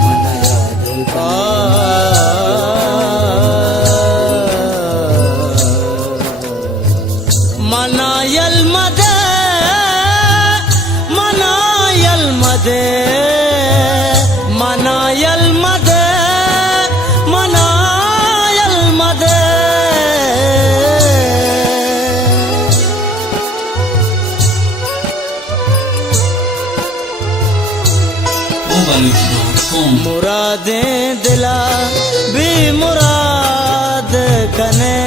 मन याद मनायल मदे मनायल मदे मनायल मदे मनायल मदे मुरादें दिला भी मुराद कने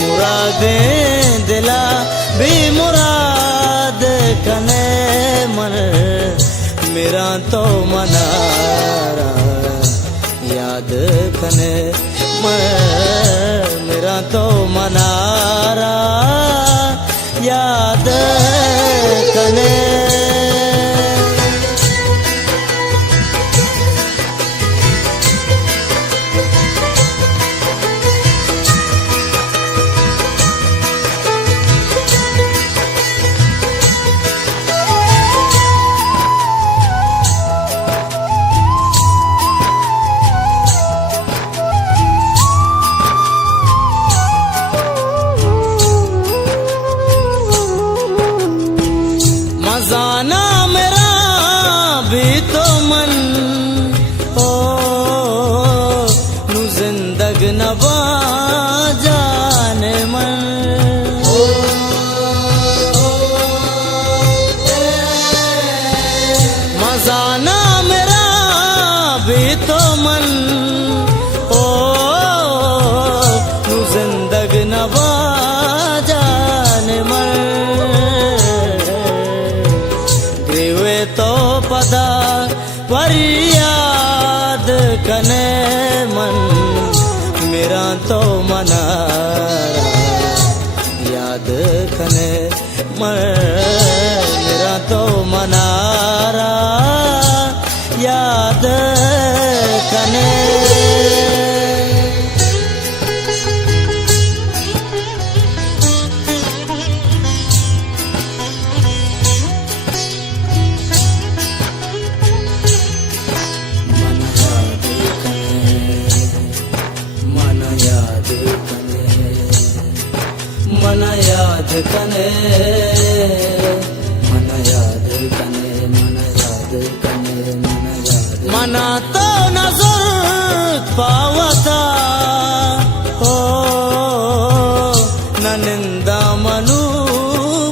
मुरादें दिला भी मुराद कने मन मेरा तो मनारा याद कने मेरा तो मनारा याद कने मजाना मेरा भी तो मन ओ नू जिंदग नवा जाने मन मजाना मेरा भी तो मन ओ नू जिंदग नवा जाने मन तो पदा पर याद कने मन मेरा तो मनारा याद कने मेरा तो मनारा याद कने मन याद कने मन याद कने मन याद कने मन याद मना तो नजर पावता हो न निंदा मनु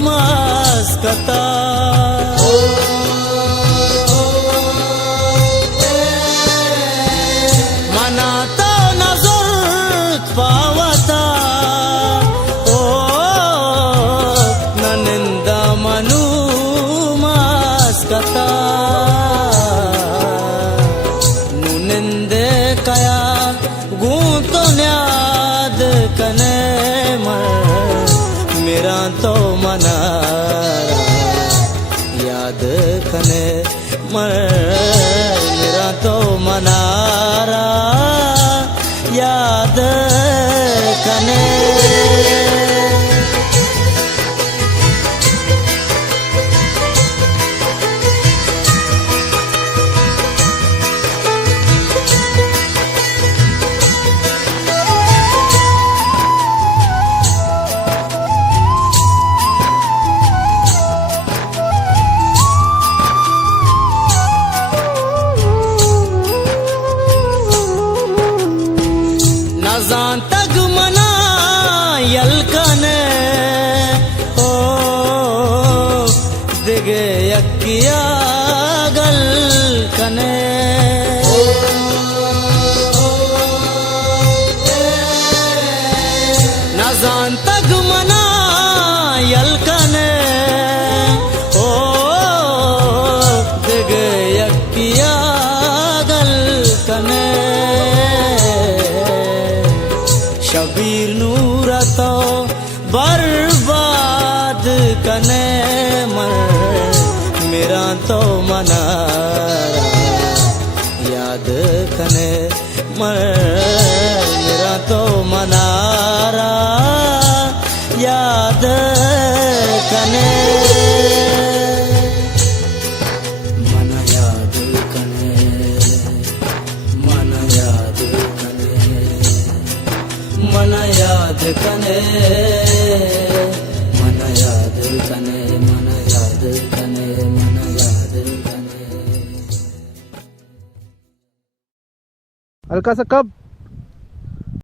मस्कता मना तो नजर पावता मनु मस्कता नुनिंदे कया गूं तो न्याद कने मेरा तो मनारा याद कने मेरा तो मनारा याद कने नजान तक मना यलकने ओ दिगे यकिया गल कने नजान तक मना यलकने ओ दिगे यकिया गल कने शबीर नूर तो बर्बाद कने मेरा तो मनारा याद कने मेरा तो मनारा याद कने कने मन याद कने मन याद कने मन याद कने। हल्का सा कब